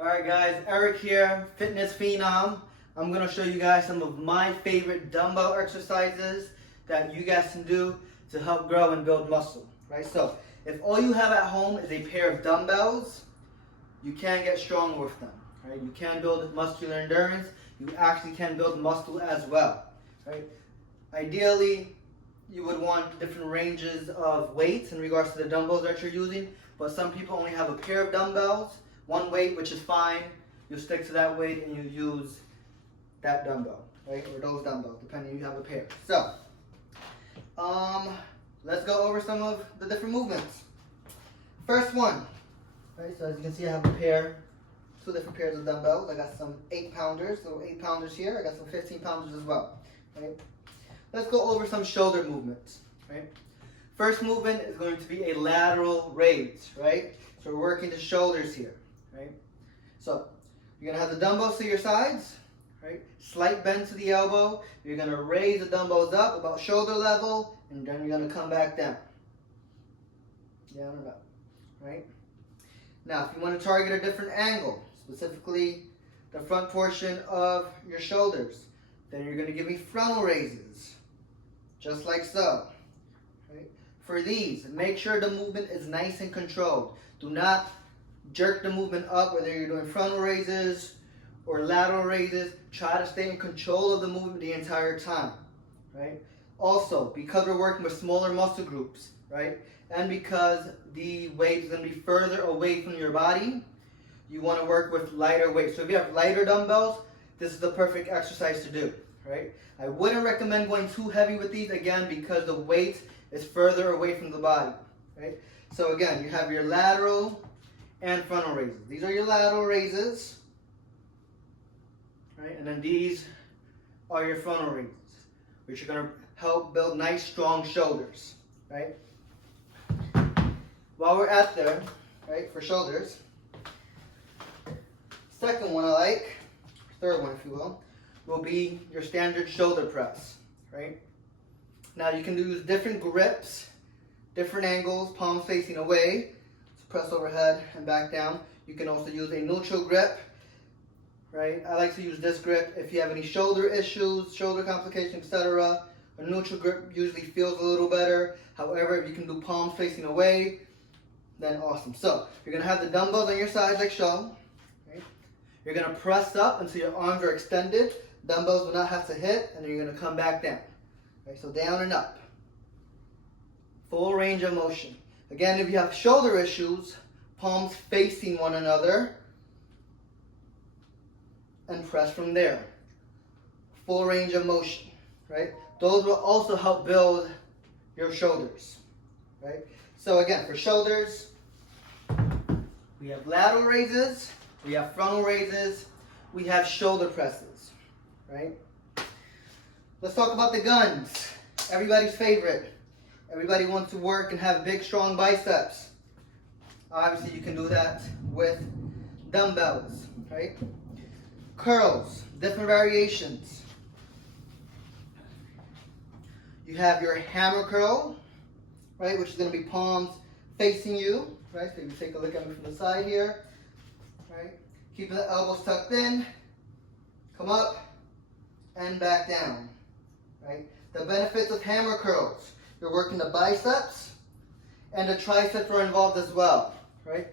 Alright guys, Eric here, fitness phenom. I'm going to show you guys some of my favorite dumbbell exercises that you guys can do to help grow and build muscle. Right? So, if all you have at home is a pair of dumbbells, you can get strong with them. Right? You can build muscular endurance. You actually can build muscle as well. Right? Ideally, you would want different ranges of weights in regards to the dumbbells that you're using, but some people only have a pair of dumbbells, one weight, which is fine. You stick to that weight and you use that dumbbell, right? Or those dumbbells, depending if you have a pair. So, let's go over some of the different movements. First one, right? So as you can see, I have two different pairs of dumbbells. I got some 8-pounders, so 8-pounders here. I got some 15-pounders as well, right? Let's go over some shoulder movements, right? First movement is going to be a lateral raise, right? So we're working the shoulders here, right? So you're gonna have the dumbbells to your sides, right? Slight bend to the elbow. You're gonna raise the dumbbells up about shoulder level, and then you're gonna come back down. Down and up, right? Now, if you want to target a different angle, specifically the front portion of your shoulders, then you're gonna give me frontal raises, just like so. Right? For these, make sure the movement is nice and controlled. Do not jerk the movement up, whether you're doing frontal raises or lateral raises. Try to stay in control of the movement the entire time, right? Also, because we're working with smaller muscle groups, right, and because the weight is going to be further away from your body, you want to work with lighter weights. So if you have lighter dumbbells, this is the perfect exercise to do, right? I wouldn't recommend going too heavy with these, again, because the weight is further away from the body, right? So again, you have your lateral and frontal raises. These are your lateral raises, right? And then these are your frontal raises, which are going to help build nice, strong shoulders, right? While we're at there, right, for shoulders, second one I like, third one if you will be your standard shoulder press, right? Now you can use different grips, different angles, palms facing away, so press overhead and back down. You can also use a neutral grip, right? I like to use this grip if you have any shoulder issues, shoulder complications, etc. A neutral grip usually feels a little better. However, if you can do palms facing away, then awesome. So you're gonna have the dumbbells on your sides like so. Right? You're gonna press up until your arms are extended. Dumbbells will not have to hit, and then you're gonna come back down. Right? So down and up. Full range of motion. Again, if you have shoulder issues, palms facing one another, and press from there. Full range of motion. Right? Those will also help build your shoulders. Right? So again, for shoulders, we have lateral raises, we have frontal raises, we have shoulder presses, right? Let's talk about the guns. Everybody's favorite. Everybody wants to work and have big, strong biceps. Obviously, you can do that with dumbbells, right? Curls, different variations. You have your hammer curl, right, which is going to be palms facing you, right? So you take a look at me from the side here, right? Keeping the elbows tucked in, come up, and back down, right? The benefits of hammer curls: you're working the biceps, and the triceps are involved as well, right?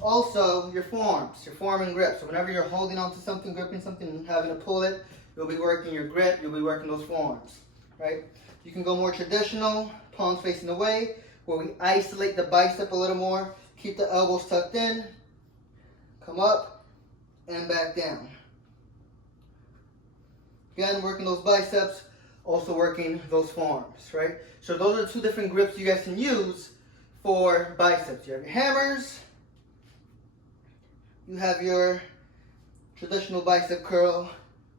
Also, your forearms, your form and grip. So whenever you're holding onto something, gripping something, and having to pull it, you'll be working your grip, you'll be working those forearms, right? You can go more traditional, palms facing away, where we isolate the bicep a little more, keep the elbows tucked in, come up, and back down. Again, working those biceps, also working those forearms, right? So those are two different grips you guys can use for biceps. You have your hammers, you have your traditional bicep curl,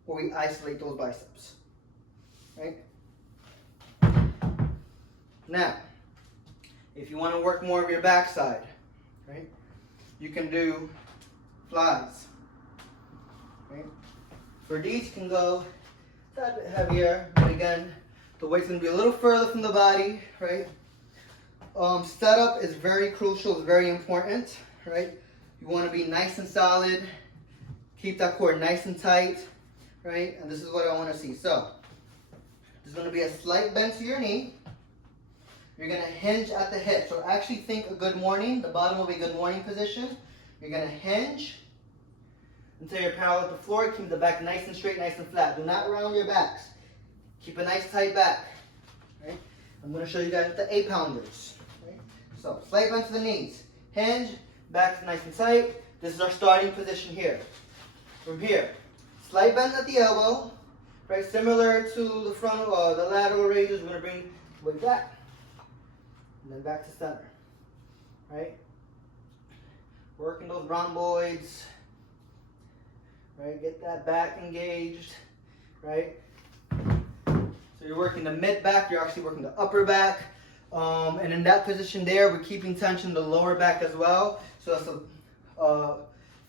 where we isolate those biceps, right? Now, if you want to work more of your backside, right, you can do flies, right? For these, you can go a bit heavier, but again, the weight's going to be a little further from the body, right? Setup is very crucial, it's very important, right? You want to be nice and solid Keep that core nice and tight, right? And this is what I want to see. So there's going to be a slight bend to your knee. You're going to hinge at the hip. So actually think a good morning. The bottom will be good morning position. You're going to hinge until you're parallel with the floor. Keep the back nice and straight, nice and flat. Do not round your backs. Keep a nice tight back. Right? I'm going to show you guys with the 8-pounders. Right? So slight bend to the knees. Hinge, back nice and tight. This is our starting position here. From here, slight bend at the elbow. Right? Similar to the front, the lateral raises. We're going to bring the weight back. And then back to center, right? Working those rhomboids, right? Get that back engaged, right? So you're working the mid back, you're actually working the upper back. And in that position there, we're keeping tension in the lower back as well. So that's a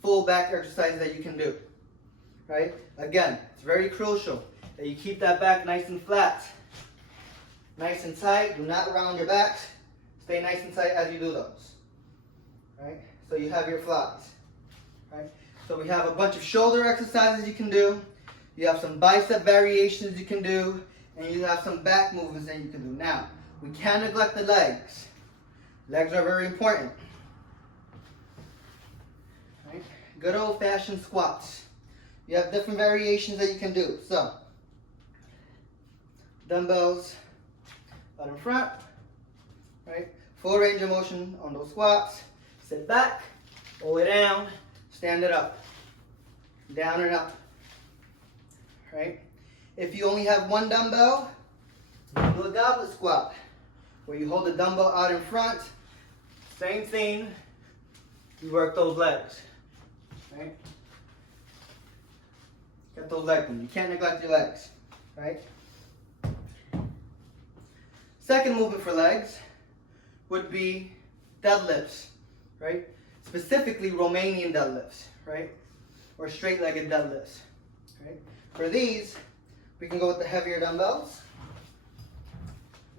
full back exercise that you can do, right? Again, it's very crucial that you keep that back nice and flat, nice and tight. Do not round your backs. Stay nice and tight as you do those, right? So you have your flies, right? So we have a bunch of shoulder exercises you can do. You have some bicep variations you can do, and you have some back movements that you can do. Now, we can't neglect the legs. Legs are very important, right? Good old-fashioned squats. You have different variations that you can do. So, dumbbells out in front. Right? Full range of motion on those squats. Sit back, all the way down, stand it up. Down and up. Right? If you only have one dumbbell, you do a goblet squat, where you hold the dumbbell out in front. Same thing. You work those legs. Right? Get those legs in. You can't neglect your legs. Right? Second movement for legs would be deadlifts, right? Specifically Romanian deadlifts, right? Or straight-legged deadlifts, right? For these, we can go with the heavier dumbbells.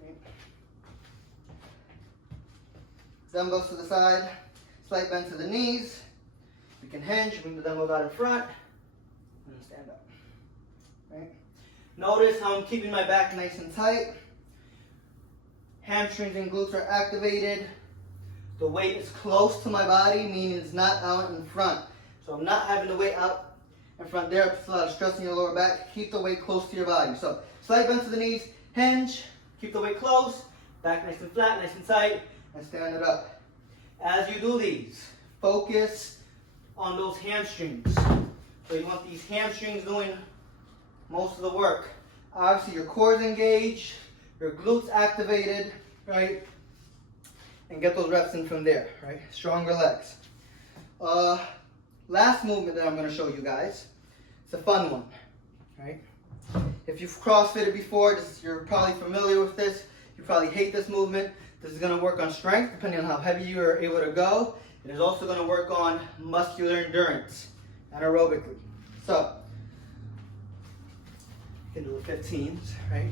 Right? Dumbbells to the side, slight bend to the knees. We can hinge, bring the dumbbell out in front, and stand up, right? Notice how I'm keeping my back nice and tight. Hamstrings and glutes are activated. The weight is close to my body, meaning it's not out in front. So I'm not having the weight out in front there. It's a lot of stress in your lower back. Keep the weight close to your body. So slight bend to the knees, hinge, keep the weight close, back nice and flat, nice and tight, and stand it up. As you do these, focus on those hamstrings. So you want these hamstrings doing most of the work. Obviously your core is engaged, your glutes activated, right? And get those reps in from there, right? Stronger legs. Last movement that I'm going to show you guys. It's a fun one, right? If you've CrossFitted before, you're probably familiar with this. You probably hate this movement. This is going to work on strength, depending on how heavy you are able to go. It is also going to work on muscular endurance and aerobically. So, you can do 15s, right?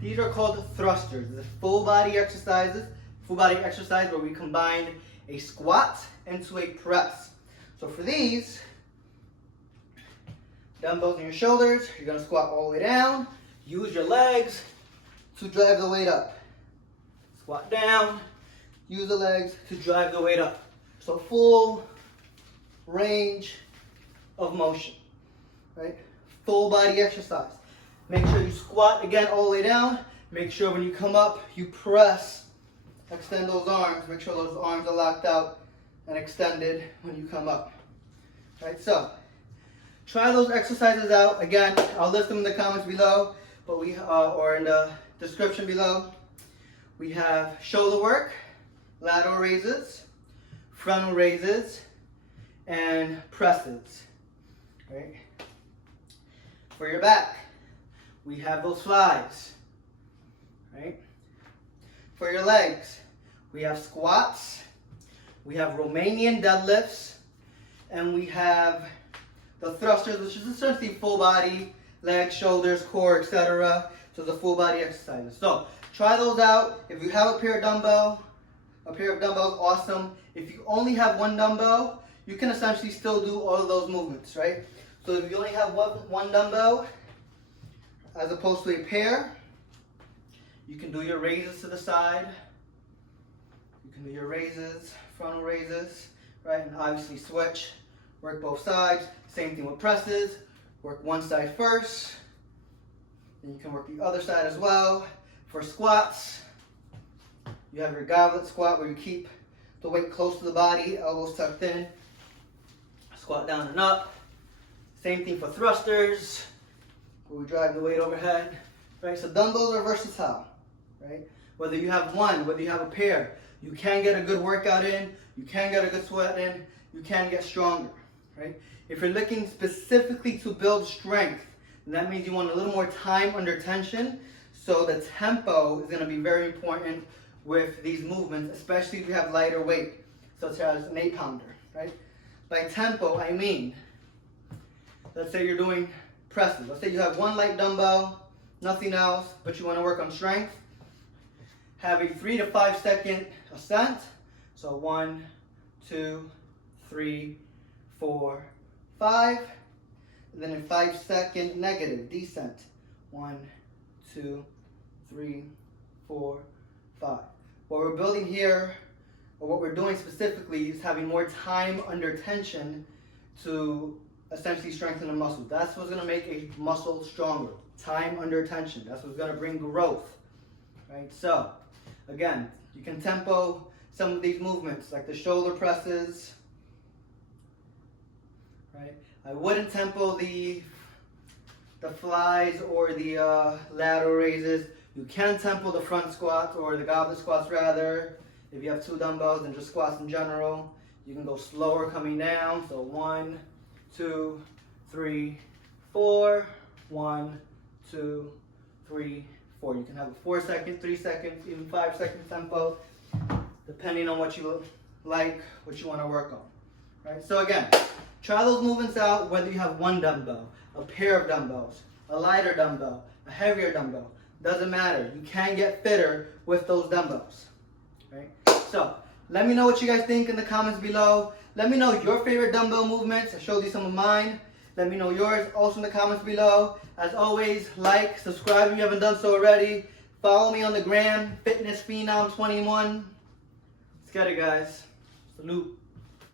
These are called thrusters. They're full body exercises. Full body exercise where we combine a squat into a press. So for these, dumbbells on your shoulders, you're going to squat all the way down. Use your legs to drive the weight up. Squat down. Use the legs to drive the weight up. So full range of motion, right? Full body exercise. Make sure you squat again all the way down. Make sure when you come up, you press. Extend those arms. Make sure those arms are locked out and extended when you come up. Right, so try those exercises out. Again, I'll list them in the comments below, but or in the description below. We have shoulder work, lateral raises, frontal raises, and presses. Right? For your back, we have those flies. Right? For your legs, we have squats, we have Romanian deadlifts, and we have the thrusters, which is essentially full body, legs, shoulders, core, etc. So the full body exercises. So try those out. If you have a pair of dumbbells, awesome. If you only have one dumbbell, you can essentially still do all of those movements, right? So if you only have one dumbbell, as opposed to a pair, you can do your raises to the side. You can do your raises, frontal raises, right? And obviously switch, work both sides. Same thing with presses. Work one side first. Then you can work the other side as well. For squats, you have your goblet squat where you keep the weight close to the body, elbows tucked in. Squat down and up. Same thing for thrusters, where we drive the weight overhead. Right? So dumbbells are versatile. Right? Whether you have one, whether you have a pair, you can get a good workout in, you can get a good sweat in, you can get stronger. Right? If you're looking specifically to build strength, then that means you want a little more time under tension. So the tempo is going to be very important with these movements, especially if you have lighter weight, such as an 8-pounder. Right? By tempo, I mean, let's say you're doing presses. Let's say you have one light dumbbell, nothing else, but you want to work on strength. Have a 3 to 5 second ascent. So 1, 2, 3, 4, 5. And then a 5 second negative descent. 1, 2, 3, 4, 5. What we're building here, or what we're doing specifically, is having more time under tension to essentially strengthen the muscle. That's what's going to make a muscle stronger. Time under tension. That's what's going to bring growth. Right? So, again, you can tempo some of these movements, like the shoulder presses. Right? I wouldn't tempo the flies or the lateral raises. You can tempo the front squats or the goblet squats rather. If you have 2 dumbbells and just squats in general, you can go slower coming down. So 1, 2, 3, 4. 1, 2, 3, 4. You can have a 4 second, 3 seconds, even 5 second tempo, depending on what you like, what you want to work on. Right? So again, try those movements out whether you have one dumbbell, a pair of dumbbells, a lighter dumbbell, a heavier dumbbell. Doesn't matter. You can get fitter with those dumbbells. Right? So let me know what you guys think in the comments below. Let me know your favorite dumbbell movements. I showed you some of mine. Let me know yours also in the comments below. As always, like, subscribe if you haven't done so already. Follow me on the gram, Fitness Phenom 21. Let's get it, guys. Salute.